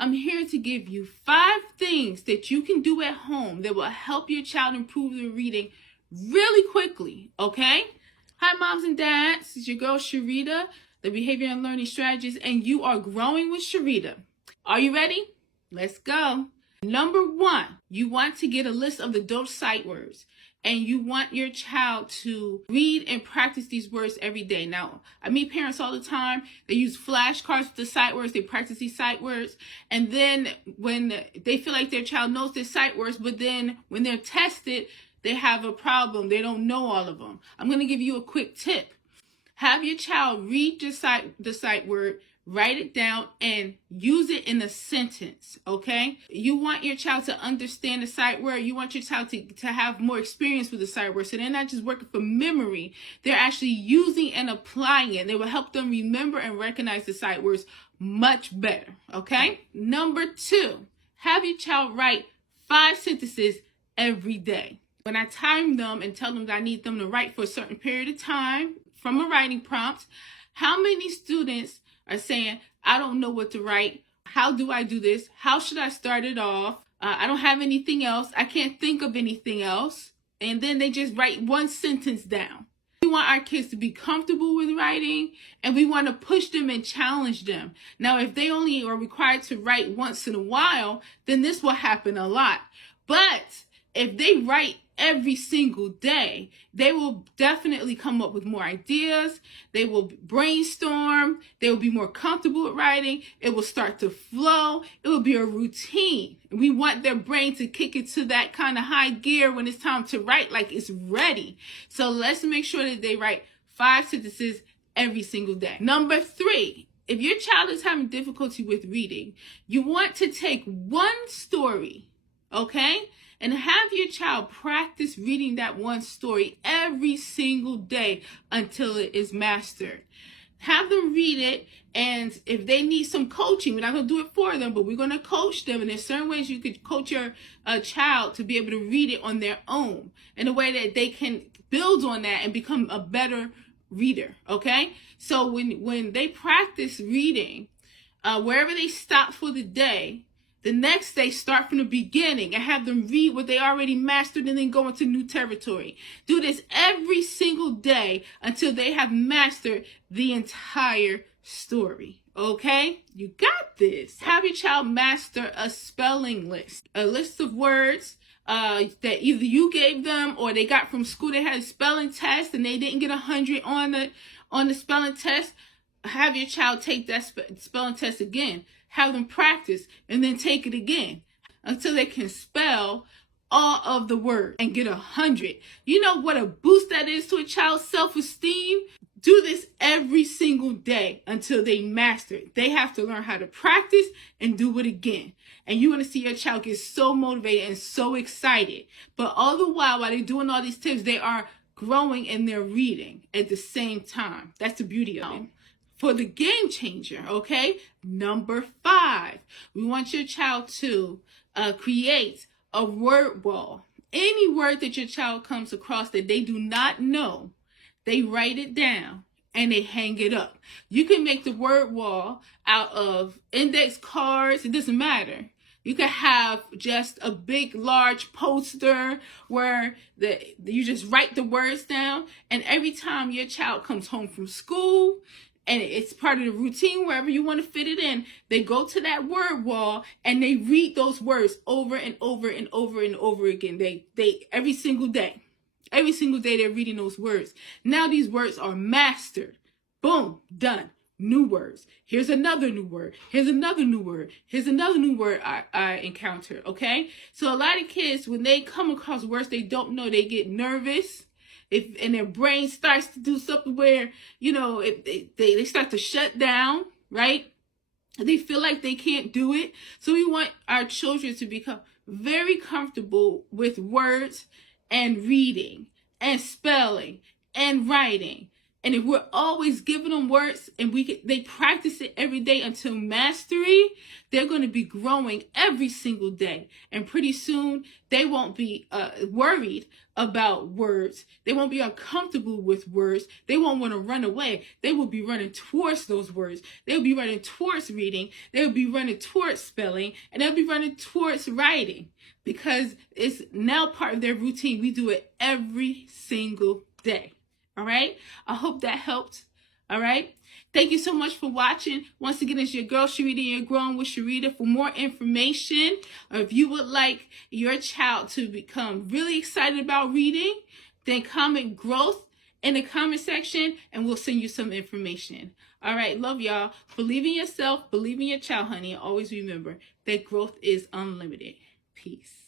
I'm here to give you 5 things that you can do at home that will help your child improve their reading really quickly, okay? Hi, moms and dads. It's your girl, Sharita, the Behavior and Learning Strategist, and you are growing with Sharita. Are you ready? Let's go. Number 1, you want to get a list of the adult sight words. And you want your child to read and practice these words every day. Now, I meet parents all the time. They use flashcards with the sight words. They practice these sight words. And then when they feel like their child knows their sight words, but then when they're tested, they have a problem. They don't know all of them. I'm going to give you a quick tip. Have your child read the sight word, write it down, and use it in a sentence, okay? You want your child to understand the sight word. You want your child to have more experience with the sight word. So they're not just working for memory. They're actually using and applying it. They will help them remember and recognize the sight words much better, okay? Number 2, have your child write 5 sentences every day. When I time them and tell them that I need them to write for a certain period of time from a writing prompt, how many students are saying, I don't know what to write. How do I do this? How should I start it off? I don't have anything else. I can't think of anything else. And then they just write one sentence down. We want our kids to be comfortable with writing, and we want to push them and challenge them. Now, if they only are required to write once in a while, then this will happen a lot. But if they write every single day, they will definitely come up with more ideas. They will brainstorm. They will be more comfortable with writing. It will start to flow. It will be a routine. We want their brain to kick it to that kind of high gear when it's time to write, like it's ready. So let's make sure that they write 5 sentences every single day. Number 3, if your child is having difficulty with reading, you want to take one story, okay? And have your child practice reading that one story every single day until it is mastered. Have them read it, and if they need some coaching, we're not going to do it for them, but we're going to coach them. And there's certain ways you could coach your child to be able to read it on their own in a way that they can build on that and become a better reader, okay? So when they practice reading, wherever they stop for the day, the next day, start from the beginning and have them read what they already mastered and then go into new territory. Do this every single day until they have mastered the entire story. Okay? You got this. Have your child master a spelling list. A list of words that either you gave them or they got from school. They had a spelling test and they didn't get 100 on the spelling test. Have your child take that spelling test again. Have them practice and then take it again until they can spell all of the words and get 100. You know what a boost that is to a child's self-esteem? Do this every single day until they master it. They have to learn how to practice and do it again. And you want to see your child get so motivated and so excited. But all the while they're doing all these tips, they are growing in their reading at the same time. That's the beauty of it. For the game changer, okay? Number 5, we want your child to create a word wall. Any word that your child comes across that they do not know, they write it down and they hang it up. You can make the word wall out of index cards. It doesn't matter. You can have just a big, large poster where you just write the words down. And every time your child comes home from school, and it's part of the routine, wherever you want to fit it in, they go to that word wall and they read those words over and over and over and over again. They every single day. Every single day they're reading those words. Now these words are mastered. Boom, done. New words. Here's another new word. Here's another new word. Here's another new word I encountered, okay? So a lot of kids, when they come across words they don't know, they get nervous. And their brain starts to do something where, you know, they start to shut down, right? They feel like they can't do it. So we want our children to become very comfortable with words and reading and spelling and writing. And if we're always giving them words and they practice it every day until mastery, they're going to be growing every single day. And pretty soon, they won't be worried about words. They won't be uncomfortable with words. They won't want to run away. They will be running towards those words. They'll be running towards reading. They'll be running towards spelling. And they'll be running towards writing, because it's now part of their routine. We do it every single day. All right. I hope that helped. All right. Thank you so much for watching. Once again, it's your girl Sharita, and you're growing with Sharita. For more information, or if you would like your child to become really excited about reading, then comment growth in the comment section and we'll send you some information. All right. Love y'all. Believe in yourself. Believe in your child, honey. And always remember that growth is unlimited. Peace.